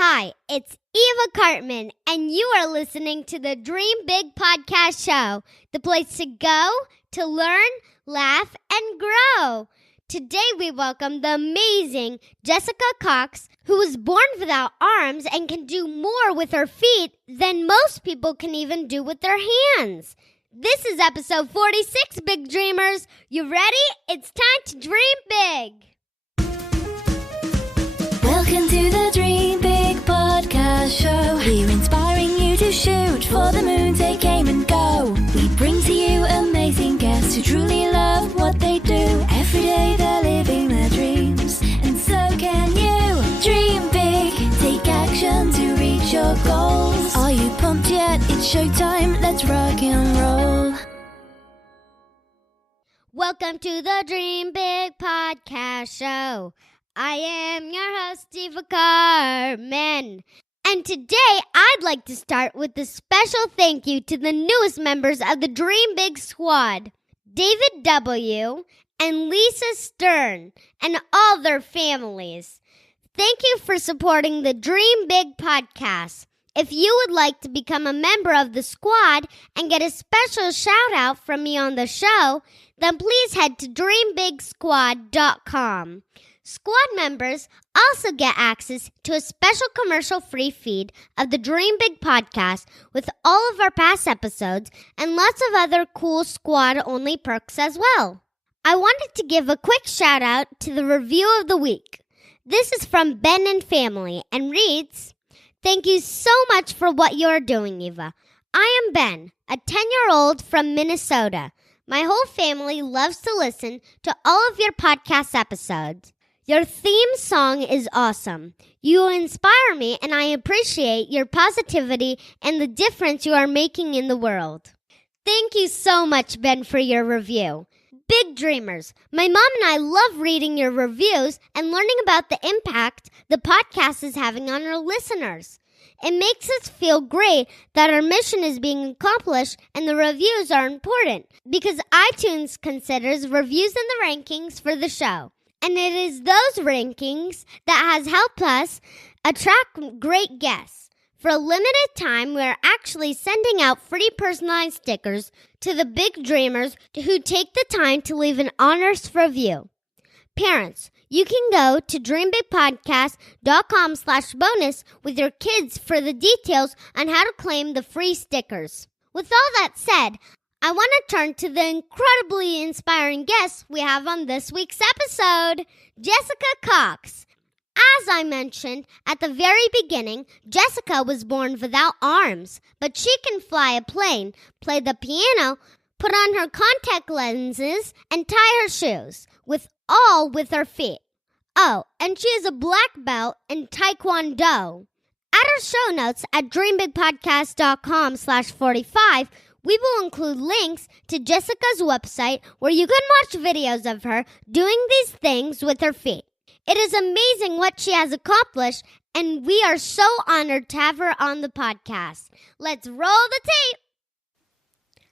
Hi, it's Eva Cartman, and you are listening to the Dream Big Podcast Show, the place to go to learn, laugh, and grow. Today we welcome the amazing Jessica Cox, who was born without arms and can do more with her feet than most people can even do with their hands. This is episode 46, Big Dreamers. You ready? It's time to dream big. Welcome to the Dream Big Podcast Show. We're inspiring you to shoot for the moon, take aim and go. We bring to you amazing guests who truly love what they do. Every day they're living their dreams, and so can you. Dream big, take action to reach your goals. Are you pumped yet? It's showtime, let's rock and roll. Welcome to the Dream Big Podcast Show. I am your host, Eva Cartman. And today, I'd like to start with a special thank you to the newest members of the Dream Big Squad, David W. and Lisa Stern, and all their families. Thank you for supporting the Dream Big podcast. If you would like to become a member of the squad and get a special shout out from me on the show, then please head to dreambigsquad.com. Squad members also get access to a special commercial-free feed of the Dream Big podcast with all of our past episodes and lots of other cool squad-only perks as well. I wanted to give a quick shout-out to the review of the week. This is from Ben and Family and reads, "Thank you so much for what you're doing, Eva. I am Ben, a 10-year-old from Minnesota. My whole family loves to listen to all of your podcast episodes. Your theme song is awesome. You inspire me, and I appreciate your positivity and the difference you are making in the world." Thank you so much, Ben, for your review. Big Dreamers, my mom and I love reading your reviews and learning about the impact the podcast is having on our listeners. It makes us feel great that our mission is being accomplished and the reviews are important because iTunes considers reviews in the rankings for the show. And it is those rankings that has helped us attract great guests. For a limited time, we are actually sending out free personalized stickers to the big dreamers who take the time to leave an honest review. Parents, you can go to dreambigpodcast.com/bonus with your kids for the details on how to claim the free stickers. With all that said, I want to turn to the incredibly inspiring guests we have on this week's episode, Jessica Cox. As I mentioned at the very beginning, Jessica was born without arms, but she can fly a plane, play the piano, put on her contact lenses, and tie her shoes, all with her feet. Oh, and she is a black belt in Taekwondo. At our show notes at dreambigpodcast.com/45, we will include links to Jessica's website where you can watch videos of her doing these things with her feet. It is amazing what she has accomplished, and we are so honored to have her on the podcast. Let's roll the tape.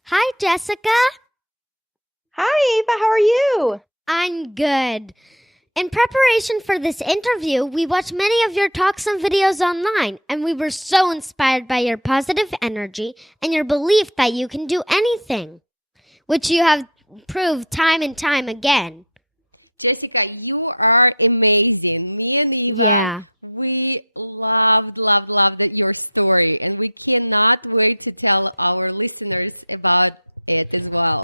Hi, Jessica. Hi, Eva. How are you? I'm good. In preparation for this interview, we watched many of your talks and videos online, and we were so inspired by your positive energy and your belief that you can do anything, which you have proved time and time again. Jessica, you are amazing. Me and Eva, we loved your story, and we cannot wait to tell our listeners about it as well.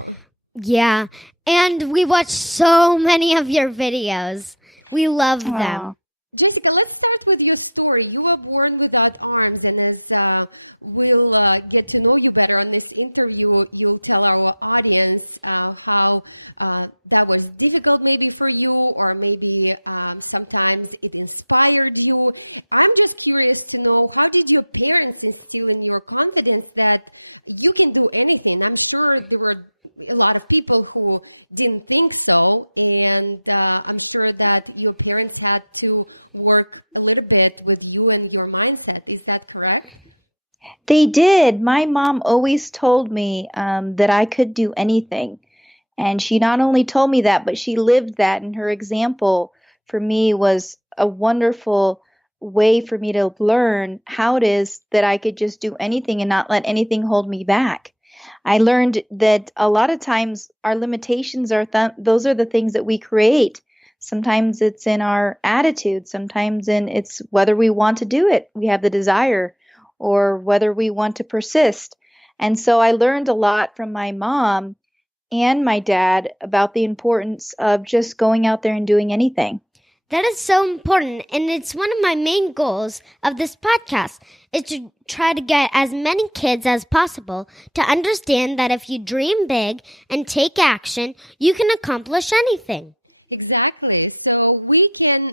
Yeah, and we watched so many of your videos. We love them. Jessica, let's start with your story. You were born without arms, and as we'll get to know you better on this interview, you tell our audience how that was difficult maybe for you, or maybe sometimes it inspired you. I'm just curious to know, how did your parents instill in your confidence that you can do anything? I'm sure there were a lot of people who didn't think so, and I'm sure that your parents had to work a little bit with you and your mindset. Is that correct? They did. My mom always told me that I could do anything. And she not only told me that, but she lived that. And her example for me was a wonderful way for me to learn how it is that I could just do anything and not let anything hold me back. I learned that a lot of times our limitations are those are the things that we create. Sometimes it's in our attitude, sometimes it's whether we want to do it, we have the desire, or whether we want to persist. And so I learned a lot from my mom and my dad about the importance of just going out there and doing anything. That is so important, and it's one of my main goals of this podcast is to try to get as many kids as possible to understand that if you dream big and take action, you can accomplish anything. Exactly. So we can,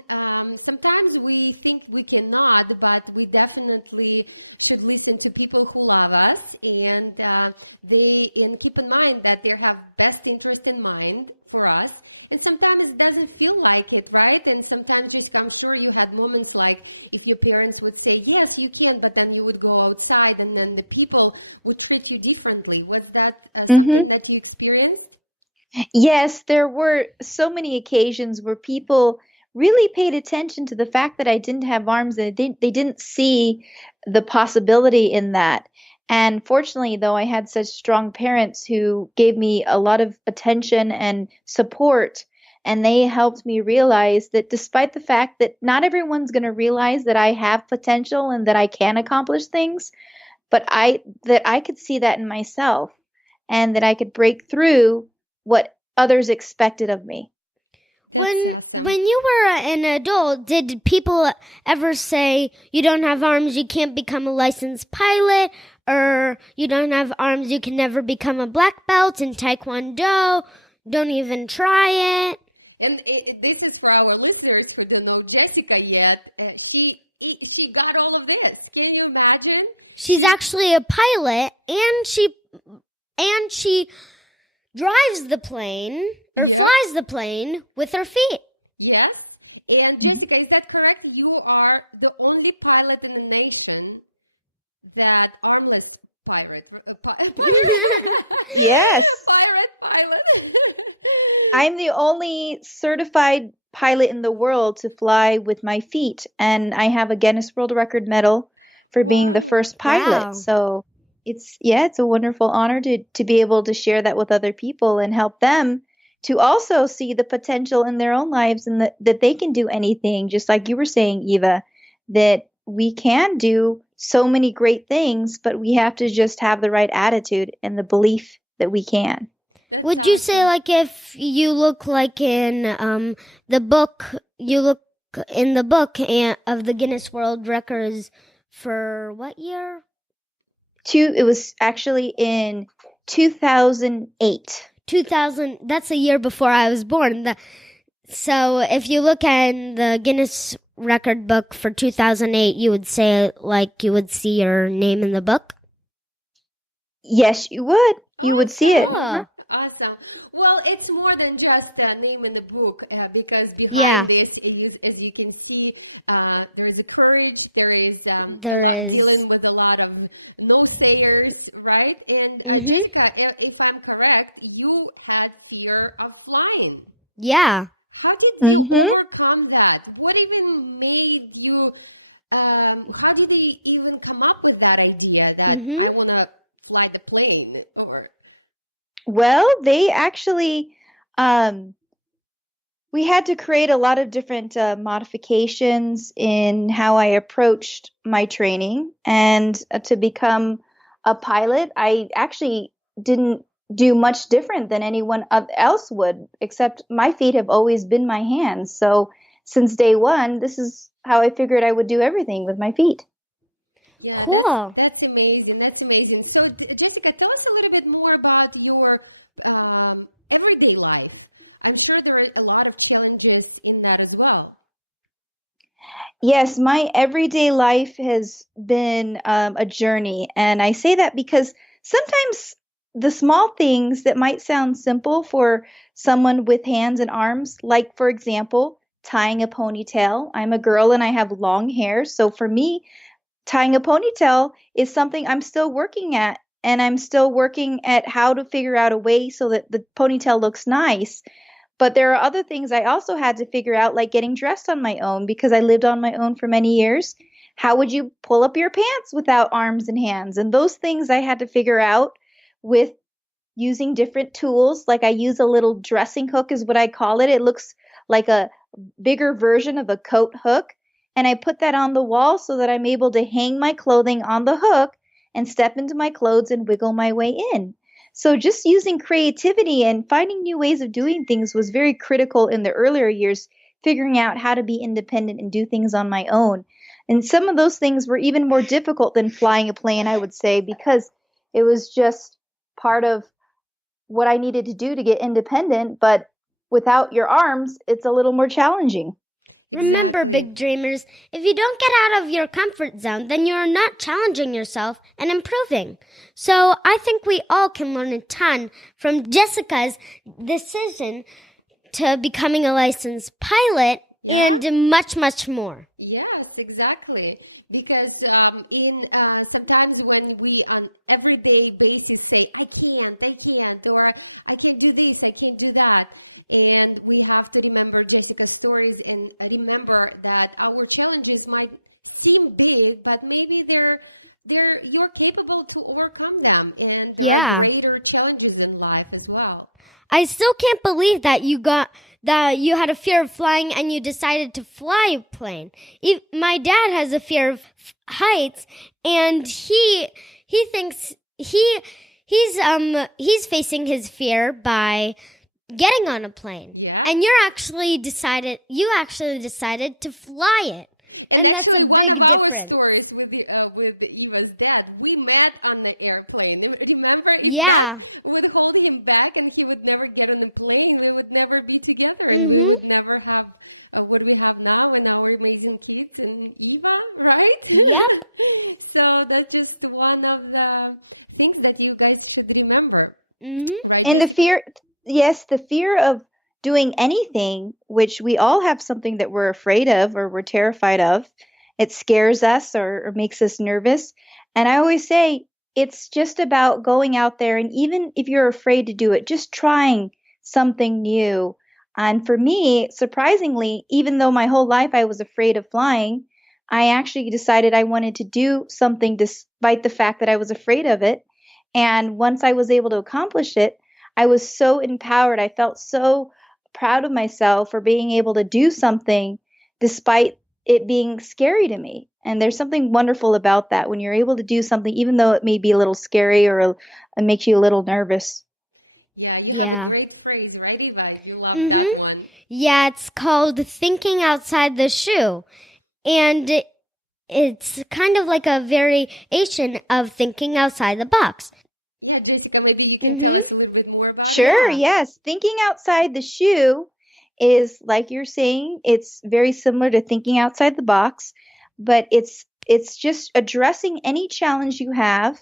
sometimes we think we cannot, but we definitely should listen to people who love us, and keep in mind that they have best interest in mind for us. And sometimes it doesn't feel like it, right? And sometimes I'm sure you had moments like if your parents would say, yes, you can, but then you would go outside and then the people would treat you differently. Was that something that you experienced? Yes, there were so many occasions where people really paid attention to the fact that I didn't have arms. They didn't see the possibility in that. And fortunately, though, I had such strong parents who gave me a lot of attention and support. And they helped me realize that despite the fact that not everyone's going to realize that I have potential and that I can accomplish things, but that I could see that in myself and that I could break through what others expected of me. When you were an adult, did people ever say you don't have arms, you can't become a licensed pilot, or you don't have arms, you can never become a black belt in Taekwondo? Don't even try it. And this is for our listeners who don't know Jessica yet. She got all of this. Can you imagine? She's actually a pilot, and she drives the plane or flies the plane with her feet. Yes. And Jessica, is that correct? You are the only pilot in the nation that armless pilot. Yes. Pilot. I'm the only certified pilot in the world to fly with my feet, and I have a Guinness World Record medal for being the first pilot. Wow. So it's a wonderful honor to be able to share that with other people and help them to also see the potential in their own lives and that they can do anything, just like you were saying, Eva, that we can do so many great things, but we have to just have the right attitude and the belief that we can. Would you say, like, if you look like in the book, you look in the book of the Guinness World Records for what year? It was actually in 2008. 2000, that's a year before I was born. So if you look at the Guinness record book for 2008, you would say, like, you would see your name in the book? Yes, you would. You would see it. Cool. Awesome. Well, it's more than just a name in the book because behind this is, as you can see, there is a courage, there is dealing with a lot of no-sayers, right? And Jessica, if I'm correct, you had fear of flying. Yeah. How did you overcome that? What even made you, how did you even come up with that idea that I want to fly the plane? Well, they actually, we had to create a lot of different modifications in how I approached my training. And to become a pilot, I actually didn't do much different than anyone else would, except my feet have always been my hands. So since day one, this is how I figured I would do everything with my feet. Yeah, cool. That's amazing. That's amazing. So, Jessica, tell us a little bit more about your everyday life. I'm sure there are a lot of challenges in that as well. Yes, my everyday life has been a journey. And I say that because sometimes the small things that might sound simple for someone with hands and arms, like, for example, tying a ponytail. I'm a girl and I have long hair. So for me, tying a ponytail is something I'm still working at. And I'm still working at how to figure out a way so that the ponytail looks nice. But there are other things I also had to figure out, like getting dressed on my own because I lived on my own for many years. How would you pull up your pants without arms and hands? And those things I had to figure out with using different tools. Like I use a little dressing hook is what I call it. It looks like a bigger version of a coat hook. And I put that on the wall so that I'm able to hang my clothing on the hook and step into my clothes and wiggle my way in. So just using creativity and finding new ways of doing things was very critical in the earlier years, figuring out how to be independent and do things on my own. And some of those things were even more difficult than flying a plane, I would say, because it was just part of what I needed to do to get independent. But without your arms, it's a little more challenging. Remember, big dreamers, if you don't get out of your comfort zone, then you are not challenging yourself and improving. So I think we all can learn a ton from Jessica's decision to becoming a licensed pilot and much, much more. Yes, exactly. Because sometimes when we on everyday basis say, I can't, or I can't do this, I can't do that. And we have to remember Jessica's stories and remember that our challenges might seem big, but maybe you're capable to overcome them, and there are greater challenges in life as well. I still can't believe that you had a fear of flying and you decided to fly a plane. My dad has a fear of heights, and he thinks he's facing his fear by getting on a plane. Yeah. And you actually decided to fly it. And that's a big difference. Stories with Eva's dad. We met on the airplane. Remember? Yeah. Would hold him back, and he would never get on the plane. We would never be together. Mm-hmm. And we would never have what we have now and our amazing kids and Eva, right? Yep. So that's just one of the things that you guys should remember. Mm-hmm. Right? And the fear of doing anything, which we all have something that we're afraid of or we're terrified of. It scares us or makes us nervous. And I always say it's just about going out there, and even if you're afraid to do it, just trying something new. And for me, surprisingly, even though my whole life I was afraid of flying, I actually decided I wanted to do something despite the fact that I was afraid of it. And once I was able to accomplish it, I was so empowered. I felt so proud of myself for being able to do something despite it being scary to me. And there's something wonderful about that when you're able to do something, even though it may be a little scary or it makes you a little nervous. Yeah, you have a great phrase, right, Eva? You love Mm-hmm. that one. Yeah, it's called thinking outside the shoe. And it's kind of like a variation of thinking outside the box. Yeah, Jessica, maybe you can tell us a little bit more about it. Sure, yes. Thinking outside the shoe is, like you're saying, it's very similar to thinking outside the box, but it's just addressing any challenge you have,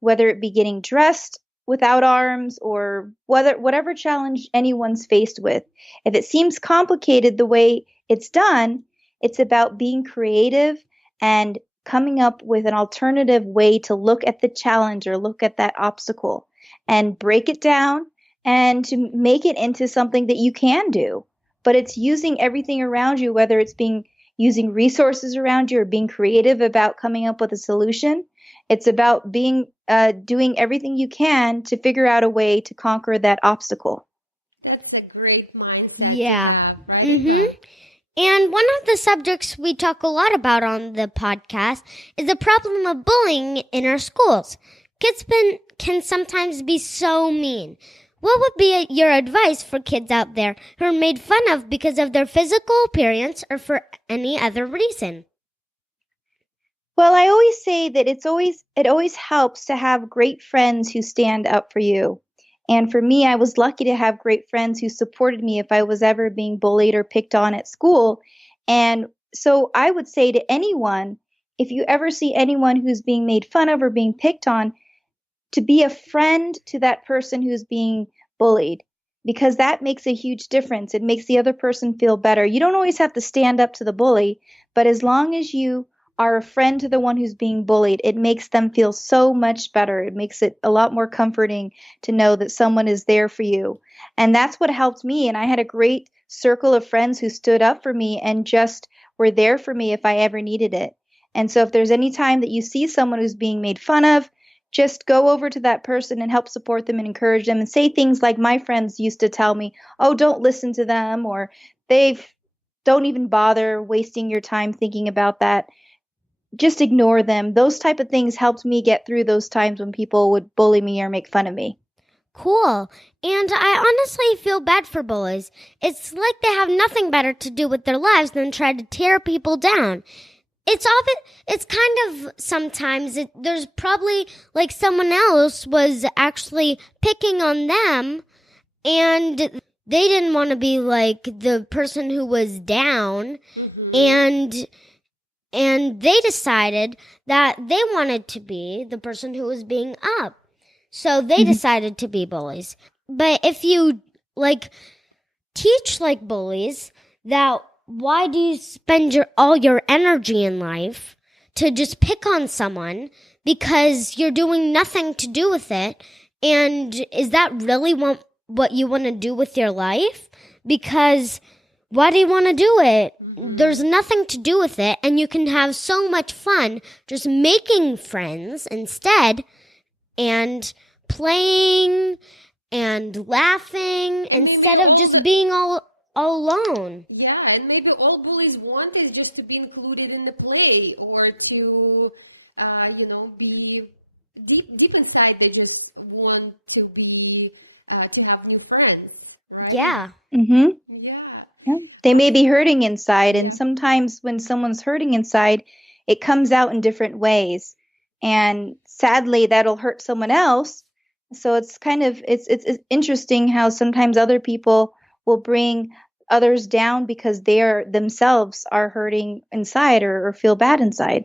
whether it be getting dressed without arms or whatever challenge anyone's faced with. If it seems complicated the way it's done, it's about being creative and coming up with an alternative way to look at the challenge or look at that obstacle and break it down and to make it into something that you can do. But it's using everything around you, whether it's using resources around you or being creative about coming up with a solution. It's about doing everything you can to figure out a way to conquer that obstacle. That's a great mindset. Yeah. To have, right? Mm-hmm. And one of the subjects we talk a lot about on the podcast is the problem of bullying in our schools. Kids can sometimes be so mean. What would be your advice for kids out there who are made fun of because of their physical appearance or for any other reason? Well, I always say that it always helps to have great friends who stand up for you. And for me, I was lucky to have great friends who supported me if I was ever being bullied or picked on at school. And so I would say to anyone, if you ever see anyone who's being made fun of or being picked on, to be a friend to that person who's being bullied, because that makes a huge difference. It makes the other person feel better. You don't always have to stand up to the bully, but as long as you are a friend to the one who's being bullied, it makes them feel so much better. It makes it a lot more comforting to know that someone is there for you. And that's what helped me. And I had a great circle of friends who stood up for me and just were there for me if I ever needed it. And so if there's any time that you see someone who's being made fun of, just go over to that person and help support them and encourage them and say things like my friends used to tell me, oh, don't listen to them, or they've don't even bother wasting your time thinking about that. Just ignore them. Those type of things helped me get through those times when people would bully me or make fun of me. Cool. And I honestly feel bad for bullies. It's like they have nothing better to do with their lives than try to tear people down. It's kind of sometimes there's probably like someone else was actually picking on them and they didn't want to be like the person who was down, and they decided that they wanted to be the person who was being up. So they decided to be bullies. But if you like teach like bullies that why do you spend all your energy in life to just pick on someone because you're doing nothing to do with it? And is that really what you want to do with your life? Because why do you want to do it? There's nothing to do with it, and you can have so much fun just making friends instead and playing and laughing instead of just being all alone. Yeah, and maybe all bullies want is just to be included in the play or to, be deep inside. They just want to be to have new friends, right? Yeah. Mm-hmm. Yeah. Yeah. They may be hurting inside, and sometimes when someone's hurting inside, it comes out in different ways. And sadly, that'll hurt someone else. So it's kind of it's interesting how sometimes other people will bring others down because they themselves are hurting inside or feel bad inside.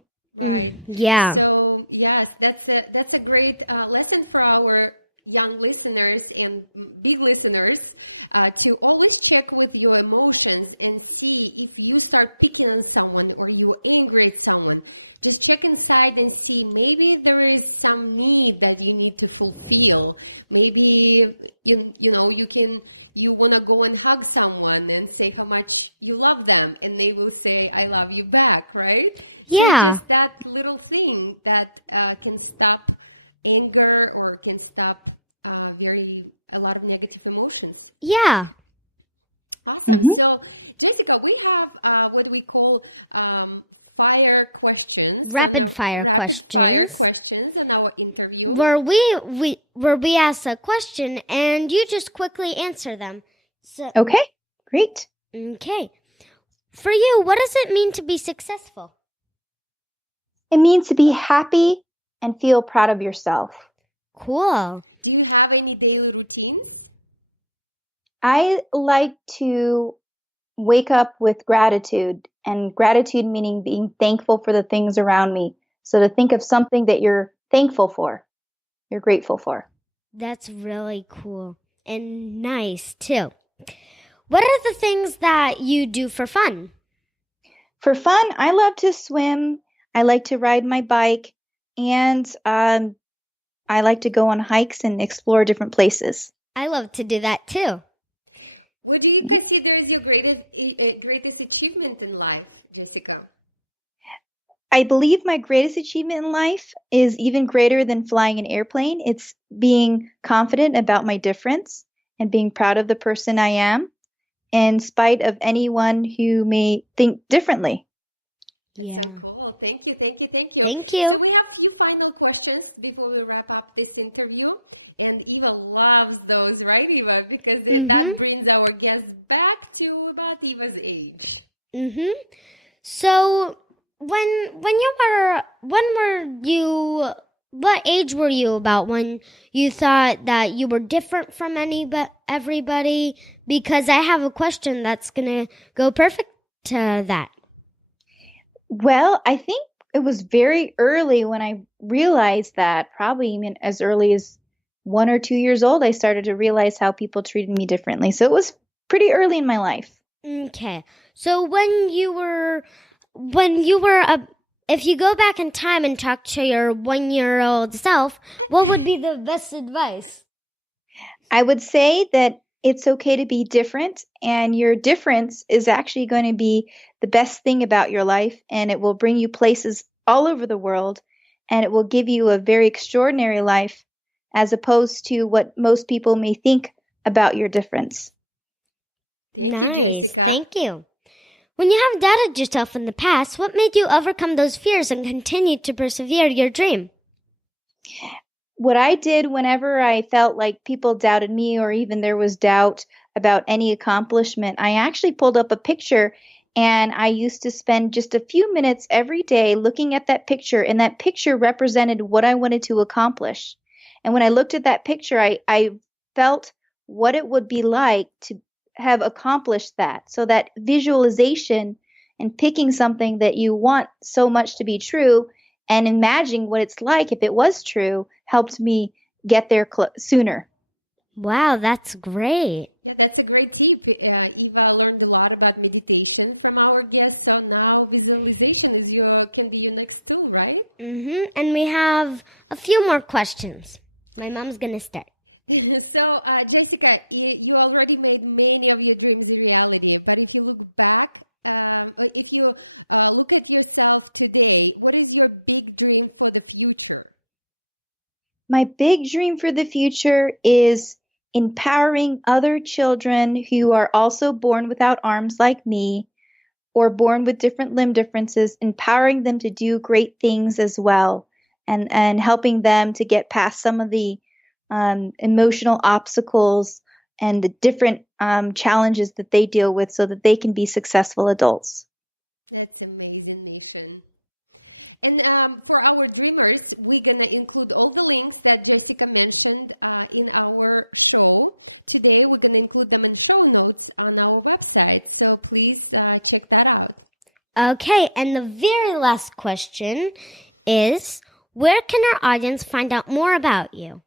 Yeah. So yes, that's a great lesson for our young listeners and big listeners. To always check with your emotions and see if you start picking on someone or you're angry at someone. Just check inside and see maybe there is some need that you need to fulfill. Maybe you want to go and hug someone and say how much you love them, and they will say I love you back, right? Yeah. It's that little thing that can stop anger or can stop a lot of negative emotions. Yeah. Awesome. Mm-hmm. So, Jessica, we have what we call fire questions. Rapid fire Fire questions. questions in our interview. Where we ask a question and you just quickly answer them. So Okay, great. okay. For you, what does it mean to be successful? It means to be happy and feel proud of yourself. Cool. Do you have any daily routines? I like to wake up with gratitude, and gratitude meaning being thankful for the things around me. So to think of something that you're thankful for, you're grateful for. That's really cool and nice too. What are the things that you do for fun? For fun, I love to swim. I like to ride my bike, and I like to go on hikes and explore different places. I love to do that too. What do you consider is your greatest achievement in life, Jessica? I believe my greatest achievement in life is even greater than flying an airplane. It's being confident about my difference and being proud of the person I am, in spite of anyone who may think differently. Yeah. So cool. Thank you. Thank you. So we have a few final questions before we wrap up this interview. And Eva loves those, right, Eva? Because that brings our guests back to about Eva's age. Mm-hmm. So what age were you about when you thought that you were different from everybody? Because I have a question that's going to go perfect to that. Well, I think it was very early when I realized that, probably even as early as 1 or 2 years old, I started to realize how people treated me differently. So it was pretty early in my life. Okay. So when you were If you go back in time and talk to your 1-year-old self, what would be the best advice? I would say that it's okay to be different, and your difference is actually going to be the best thing about your life, and it will bring you places all over the world, and it will give you a very extraordinary life as opposed to what most people may think about your difference. Nice. Thank you. When you have doubted yourself in the past, what made you overcome those fears and continue to persevere your dream? What I did whenever I felt like people doubted me or even there was doubt about any accomplishment, I actually pulled up a picture and I used to spend just a few minutes every day looking at that picture, and that picture represented what I wanted to accomplish. And when I looked at that picture, I felt what it would be like to have accomplished that. So that visualization and picking something that you want so much to be true and imagining what it's like if it was true helped me get there sooner. Wow, that's great. Yeah, that's a great tip. Eva learned a lot about meditation from our guests, so now visualization can be your next tool, right? And we have a few more questions. My mom's going to start. So, Jessica, you already made many of your dreams a reality, but if you look back, if you look at yourself today, what is your big dream for the future? My big dream for the future is empowering other children who are also born without arms like me or born with different limb differences, empowering them to do great things as well, and helping them to get past some of the emotional obstacles and the different challenges that they deal with so that they can be successful adults. That's amazing, Nathan. And for our dreamers, we're going to include all the links that Jessica mentioned in our show. Today, we're going to include them in show notes on our website, so please check that out. Okay, and the very last question is, where can our audience find out more about you?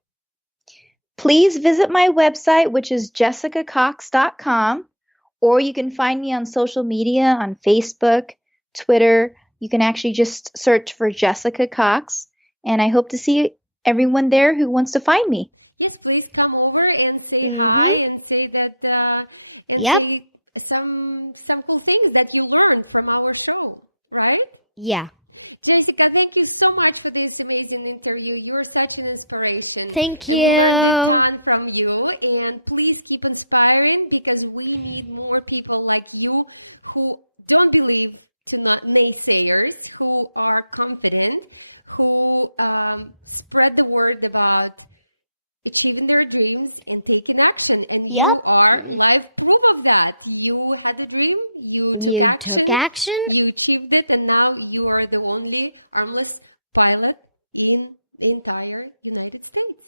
Please visit my website, which is jessicacox.com, or you can find me on social media on Facebook, Twitter. You can actually just search for Jessica Cox, and I hope to see everyone there who wants to find me. Yes, please come over and say hi and say that say some cool things that you learned from our show, right? Yeah. Jessica, thank you so much for this amazing interview. You're such an inspiration. Thank you. Learn from you, and please keep inspiring because we need more people like you who don't believe to not naysayers, who are confident, who spread the word about achieving their dreams and taking action. And you are live proof of that. You had a dream, you took action, you achieved it, and now you are the only armless pilot in the entire United States.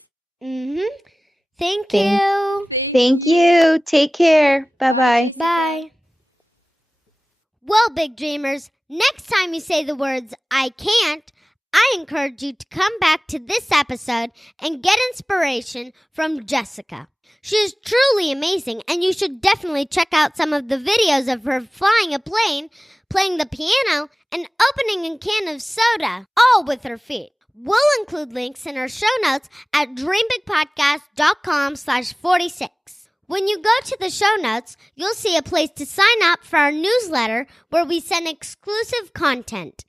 Thank you. Thank you. Take care. Bye-bye. Bye. Well, big dreamers, next time you say the words, I can't, I encourage you to come back to this episode and get inspiration from Jessica. She is truly amazing, and you should definitely check out some of the videos of her flying a plane, playing the piano, and opening a can of soda, all with her feet. We'll include links in our show notes at dreambigpodcast.com/46. When you go to the show notes, you'll see a place to sign up for our newsletter where we send exclusive content,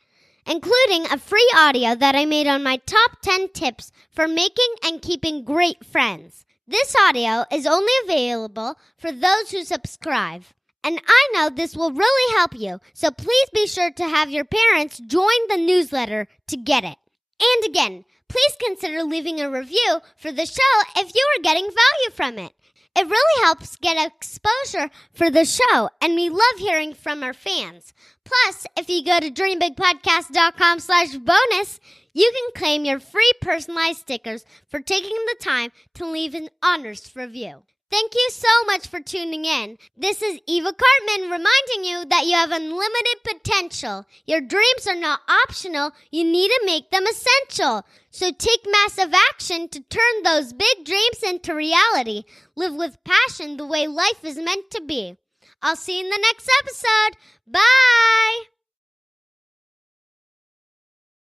including a free audio that I made on my top 10 tips for making and keeping great friends. This audio is only available for those who subscribe. And I know this will really help you, so please be sure to have your parents join the newsletter to get it. And again, please consider leaving a review for the show if you are getting value from it. It really helps get exposure for the show, and we love hearing from our fans. Plus, if you go to dreambigpodcast.com/bonus, you can claim your free personalized stickers for taking the time to leave an honest review. Thank you so much for tuning in. This is Eva Cartman reminding you that you have unlimited potential. Your dreams are not optional. You need to make them essential. So take massive action to turn those big dreams into reality. Live with passion the way life is meant to be. I'll see you in the next episode. Bye!